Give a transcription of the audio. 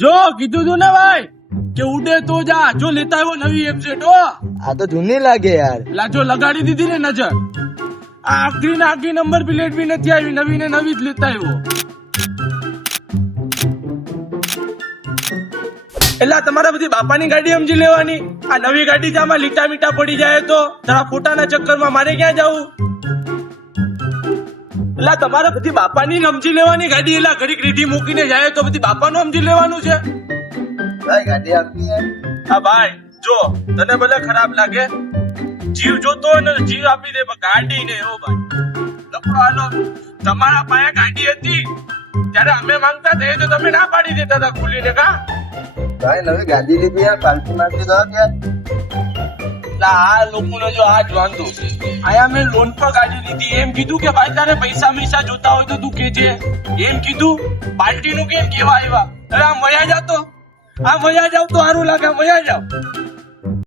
જો કીધું તું ને ભાઈ કે ઉડે તો જા. જો લેતા આવ્યો નવી એફઝેડ. આ તો જૂની લાગે યાર. લાજો લગાડી દીધી ને નજર. આ આખરી ને આખરી નંબર પ્લેટ બી નથી આવી. નવી ને નવી જ લેતા આવ્યો. એટલે તમારા બધી બાપાની ગાડી સમજી લેવાની. આ નવી ગાડી જામાં લીટા મીટા પડી જાય તો તારા ફોટાના ચક્કરમાં મારે ક્યાં જવું? એટલે તમારે બધી બાપાની સમજી લેવાની ગાડી. એટલે ઘડીક રીઢી મૂકીને જાય તો બધી બાપાનું સમજી લેવાનું છે. ભાઈ ગાડી આપી યાર. હા ભાઈ જો તને ભલે ખરાબ લાગે, જીવ જોતો હોય ને જીવ આપી દે, પણ ગાડી ને એવો ભાઈ લપડો હાલો. તમારા પાસે ગાડી હતી ત્યારે અમે માંગતા હતા તો તમે ના પાડી દેતા હતા ખુલીને. કા ભાઈ નવી ગાડી લીધી યાર, પાલટી મારતી દો યાર. આ લોકોને જો આ જ વાંધો. આયા મેં લોન પર ગાડી લીધી. એમ કીધું કે ભાઈ તારે પૈસા જોતા હોય તો તું કેજે. એમ કીધું. પાર્ટી નું કેમ કેવા આવ્યા? અરે આ મયા જાતો. આ મયા જાવ તો સારું લાગે. મયા જાવ.